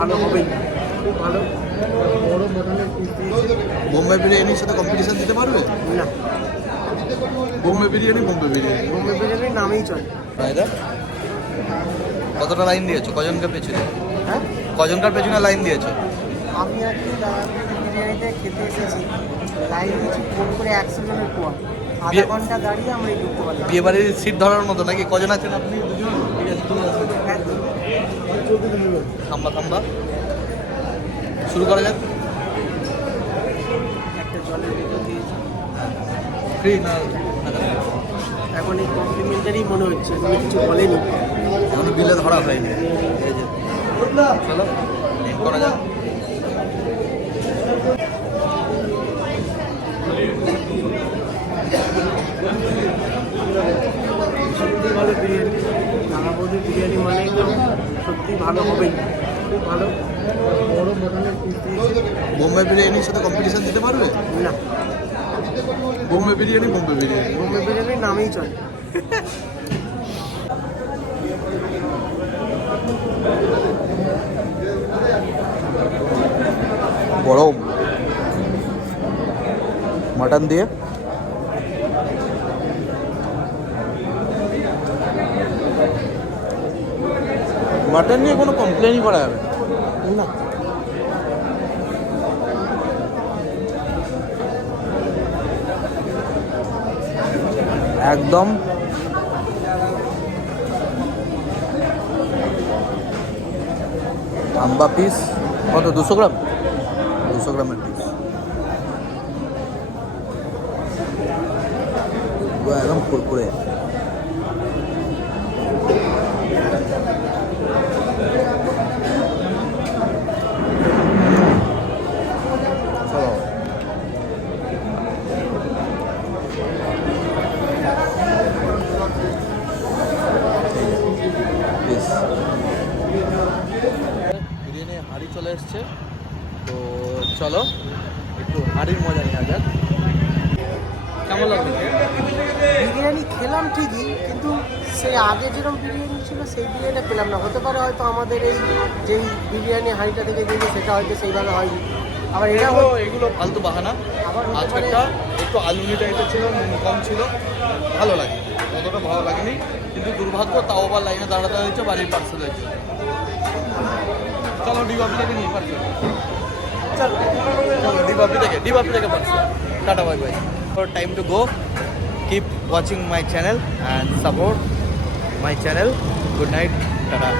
ভালো হবেই, খুব ভালো বড় মটনের পিস দিয়েছে। বোম্বে বিরিয়ানির সাথে কম্পিটিশন দিতে পারবে? না, বোম্বে বিরিয়ানি বোম্বে বিরিয়ানি। বোম্বে বিরিয়ানির নামেই চলে। রায়দা কতটা লাইন দিয়েছো? কজনকার পেছনে? হ্যাঁ, কজনকার পেছনে লাইন দিয়েছো? আমি আর কি বিরিয়ানিতে খেতে এসেছি, লাইন দিয়েছি ফোন করে 100 জনের পোয়া, আধা ঘন্টা দাঁড়িয়ে আমরা ঢুকতে পারলাম। বিয়ে বাড়ির সিট ধরার মতো নাকি? কজন আছেন আপনি? দুজন? ঠিক আছে, তুলে আসুন। হ্যাঁ, থাম্বা থাম্বা, শুরু করা যাক। একটা জলের বোতল দিয়েছি। ফ্রি না? এখন এই কমপ্লিমেন্টারি মনে হচ্ছে, উনি কিছু বলেনি। এখনো বিলে ধরা হয়নি। এই যে চলো এন্ড করা যাক। সত্যি ভালো বিরিয়ানি, নানা বৌদির বিরিয়ানি মানেই তো সত্যি ভালো হবেই, খুব ভালো বড় মটনের পিস দিয়েছে। বোম্বে বিরিয়ানির সাথে কম্পিটিশন দিতে পারবে? না, বোম্বে বিরিয়ানি বোম্বে বিরিয়ানি। বোম্বে বিরিয়ানির নামেই চলে। গরম মাটন দিয়ে মাটন নিয়ে কোনো কমপ্লেনই করা যাবে না, একদম আম্বা পিস কত? 200 গ্রাম, 200 গ্রামের পিস একদম কুরকুরে। চলো বিরিয়ানি হাঁড়ি চলে এসছে, তো চলো একটু হাঁড়ির মজা নেওয়া যাক। কেমন লাগবে? বিরিয়ানি খেলাম ঠিকই, কিন্তু সেই আগে যেরকম বিরিয়ানি ছিল সেই বিরিয়ানিটা পেলাম না। হতে পারে হয়তো আমাদের এই যেই বিরিয়ানি হাঁড়িটা থেকে দিয়েছে সেটা হয়তো সেইভাবে হয়নি। আবার এটা এগুলো ফালতু বাহানা। আবার হতে পারে আজকেরটা একটু আলুনি টাইপের ছিল, নুন কম ছিল, ভালো লাগে, অতটা ভালো লাগেনি। কিন্তু দুর্ভাগ্য, তাও আবার লাইনে দাঁড়াতে হয়েছে বাড়ির পার্সেল হয়েছে। চলো ডিবাপি থেকে নিই পার্সেল। চলো ডিবাপি থেকে parcel. Tata bye bye. For time to go. Keep watching my channel and support my channel. Good night, tata.